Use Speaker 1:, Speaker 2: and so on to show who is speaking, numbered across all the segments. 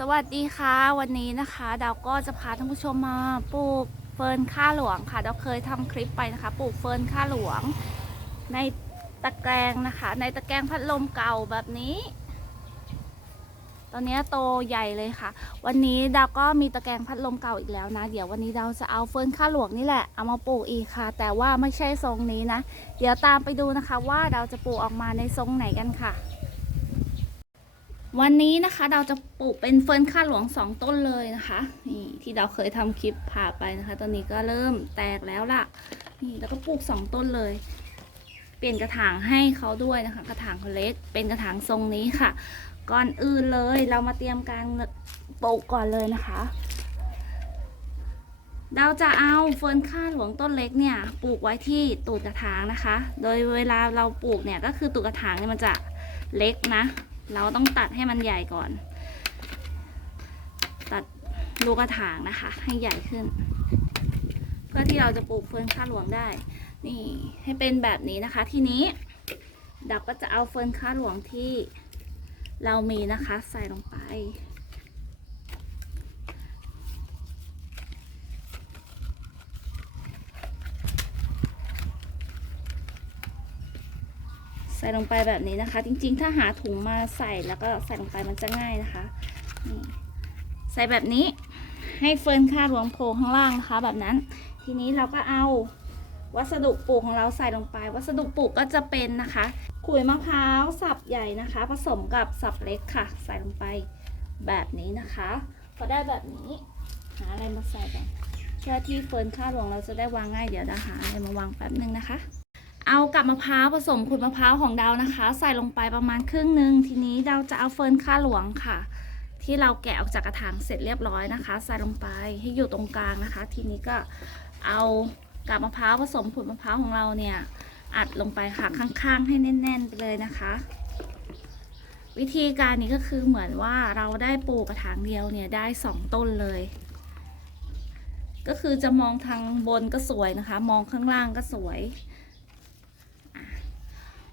Speaker 1: สวัสดีค่ะวันนี้นะคะดาวก็จะพาท่านผู้ชมมาปลูกเฟิร์นข้าหลวงค่ะดาวเคยทำคลิปไปนะคะปลูกเฟิร์นข้าหลวง ในตะแกรงนะคะ ในตะแกรงพัดลมเก่าแบบนี้ ตอนนี้โตใหญ่เลยค่ะ วันนี้ดาวก็มีตะแกรงพัดลมเก่าอีกแล้วนะ เดี๋ยววันนี้ดาวจะเอาเฟิร์นข้าหลวงนี่แหละเอามาปลูกอีกค่ะ แต่ว่าไม่ใช่ทรงนี้นะ เดี๋ยวตามไปดูนะคะ ว่าดาวจะปลูกออกมาในทรงไหนกันค่ะ วันนี้นะคะเราจะปลูกเป็นเฟิร์นข้าหลวงสองต้นเลยนะคะนี่ที่เราเคยทำคลิปผ่าไปนะคะ ตอนนี้ก็เริ่มแตกแล้วล่ะนี่แล้วก็ปลูกสองต้นเลย เปลี่ยนกระถางให้เขาด้วยนะคะ กระถางเขาเล็ก เป็นกระถางทรงนี้ค่ะ ก่อนอื่นเลยเรามาเตรียมการปลูกก่อนเลยนะคะ เราจะเอาเฟิร์นข้าหลวงต้นเล็กเนี่ยปลูกไว้ที่ตูดกระถางนะคะ โดยเวลาเราปลูกเนี่ยก็คือตูดกระถางเนี่ยมันจะเล็กนะ เราต้องตัดให้มันใหญ่ก่อน ตัดลูกกระถางนะคะ ให้ใหญ่ขึ้น เพื่อที่เราจะปลูกเฟิร์นข้าหลวงได้ นี่ให้เป็นแบบนี้นะคะ ทีนี้ดับก็จะเอาเฟิร์นข้าหลวงที่เรามีนะคะ ใส่ลงไป ใส่ลงไปแบบนี้นะคะ จริงๆ ถ้าหาถุงมาใส่แล้วก็ใส่ลงไปมันจะง่ายนะคะนี่ใส่แบบนี้ให้เฟิร์นค่าหลวงโผล่ข้างล่างนะคะ แบบนั้น ทีนี้เราก็เอาวัสดุปลูกของเราใส่ลงไป วัสดุปลูกก็จะเป็นนะคะขุยมะพร้าวสับใหญ่นะคะ ผสมกับสับเล็กค่ะ ใส่ลงไปแบบนี้นะคะพอได้แบบนี้หาอะไรมาใส่กันเพื่อที่เฟิร์นค่าหลวงเราจะได้วางง่ายเดี๋ยวเราหาอะไรมาวางแป๊บนึงนะคะ เอากับมะพร้าวผสมขุดมะพร้าวของดาวนะคะ ใส่ลงไปประมาณครึ่งหนึ่งทีนี้ดาวจะเอาเฟิร์นข้าหลวงค่ะ ที่เราแกะออกจากกระถางเสร็จเรียบร้อยนะคะ ใส่ลงไปให้อยู่ตรงกลางนะคะ ทีนี้ก็เอากับมะพร้าวผสมขุดมะพร้าวของเราเนี่ยอัดลงไปค่ะข้างๆ ให้แน่น ๆ ไปเลยนะคะ วิธีการนี้ก็คือเหมือนว่าเราได้ปลูกกระถางเดียวเนี่ยได้สองต้นเลย ก็คือจะมองทางบนก็สวยนะคะ มองข้างล่างก็สวย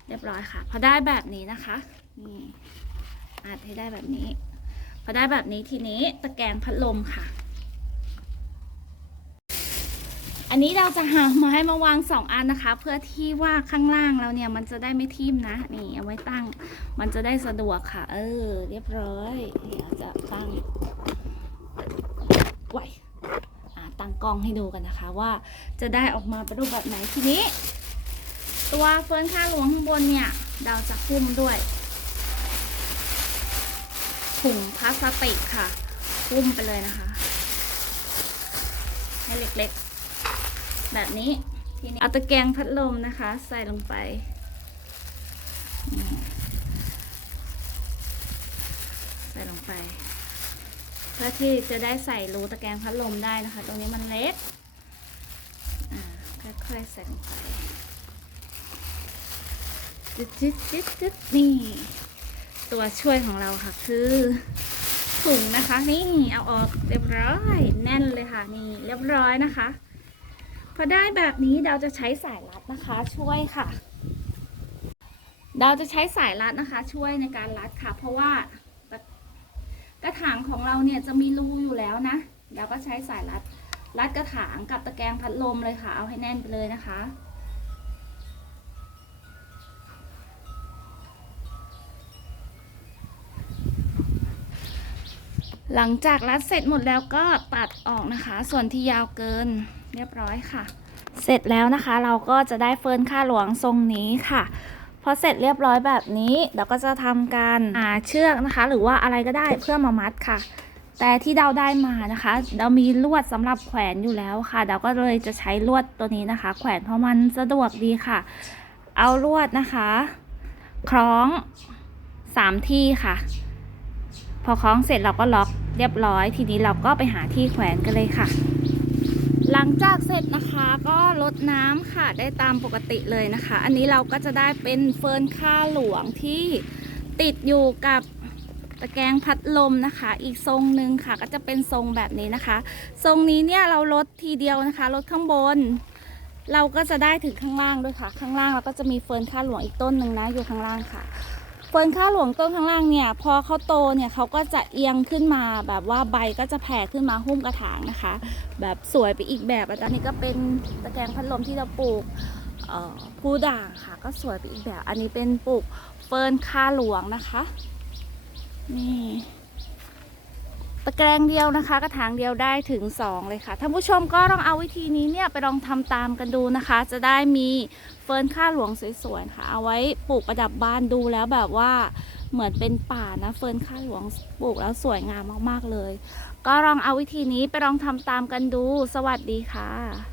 Speaker 1: เรียบร้อยค่ะ พอได้แบบนี้นะคะนี่อัดให้ได้แบบนี้ พอได้แบบนี้ทีนี้ตะแกรงพัดลมค่ะ อันนี้เราจะหาไม้มาวางสองอันนะคะ เพื่อที่ว่าข้างล่างเราเนี่ยมันจะได้ไม่ทิ่มนะ นี่เอาไว้ตั้ง มันจะได้สะดวกค่ะ เออ เรียบร้อยเดี๋ยวจะตั้งไว้อ่าตั้งกล้องให้ดูกันนะคะว่าจะได้ออกมาเป็นรูปแบบไหนทีนี้ ตัวเฟิร์นข้าหลวงข้างบนเนี่ย เราจะหุ้มด้วยถุงพลาสติกค่ะ หุ้มไปเลยนะคะ ให้เล็กๆ แบบนี้ทีนี้เอาตะแกรงพัดลมนะคะ ใส่ลงไปนี่ใส่ลงไป เพื่อที่จะได้ใส่รูตะแกรงพัดลมได้นะคะ ตรงนี้มันเล็กค่อยๆใส่ลงไป จึ๊ดจึ๊ดจึ๊ดจึ๊ดนี่ ตัวช่วยของเราค่ะ คือถุงนะคะนี่เอาออกเรียบร้อยแน่นเลยค่ะนี่เรียบร้อยนะคะ พอได้แบบนี้เราจะใช้สายรัดนะคะ ช่วยค่ะ เราจะใช้สายรัดนะคะ ช่วยในการรัดค่ะ เพราะว่ากระถางของเราเนี่ยจะมีรูอยู่แล้วนะเราก็ใช้สายรัดรัดกระถางกับตะแกรงพัดลมเลยค่ะ เอาให้แน่นไปเลยนะคะ หลังจากรัดเสร็จหมดแล้วก็ตัดออกนะคะ ส่วนที่ยาวเกินเรียบร้อยค่ะ เสร็จแล้วนะคะเราก็จะได้เฟิร์นค่าหลวงทรงนี้ค่ะพอเสร็จเรียบร้อยแบบนี้เราก็จะทำการหาเชือกนะคะ หรือว่าอะไรก็ได้เพื่อมามัดค่ะ แต่ที่เราได้มานะคะ เรามีลวดสำหรับแขวนอยู่แล้วค่ะ เราก็เลยจะใช้ลวดตัวนี้นะคะ แขวนเพราะมันสะดวกดีค่ะ เอาลวดนะคะ คล้องสามที่ค่ะ พอคล้องเสร็จเราก็ล็อก เรียบร้อย ทีนี้เราก็ไปหาที่แขวนกันเลยค่ะ หลังจากเสร็จนะคะก็ลดน้ำค่ะได้ตามปกติเลยนะคะ อันนี้เราก็จะได้เป็นเฟิร์นข้าหลวงที่ติดอยู่กับตะแกรงพัดลมนะคะ อีกทรงหนึ่งค่ะก็จะเป็นทรงแบบนี้นะคะ ทรงนี้เนี่ยเราลดทีเดียวนะคะลดข้างบน เราก็จะได้ถึงข้างล่างด้วยค่ะ ข้างล่างเราก็จะมีเฟิร์นข้าหลวงอีกต้นหนึ่งนะอยู่ข้างล่างค่ะ เฟิร์นข้าหลวงต้นข้างล่างเนี่ย พอเขาโตเนี่ยเขาก็จะเอียงขึ้นมาแบบว่าใบก็จะแผ่ขึ้นมาหุ้มกระถางนะคะ แบบสวยไปอีกแบบอันนี้ก็เป็นตะแกรงพัดลมที่เราปลูกผู้ด่างค่ะ ก็สวยไปอีกแบบ อันนี้เป็นปลูกเฟิร์นข้าหลวงนะคะ นี่ ตะแกรงเดียวนะคะ กระถางเดียวได้ถึง 2 เลยค่ะท่านผู้ชมก็ลองเอาวิธีนี้เนี่ยไปลองทำตามกันดูนะคะ จะได้มีเฟิร์นข้าหลวงสวยๆค่ะ เอาไว้ปลูกประดับบ้านดูแล้วแบบว่าเหมือนเป็นป่านะเฟิร์นข้าหลวงปลูกแล้วสวยงามมากๆเลย ก็ลองเอาวิธีนี้ไปลองทำตามกันดู สวัสดีค่ะ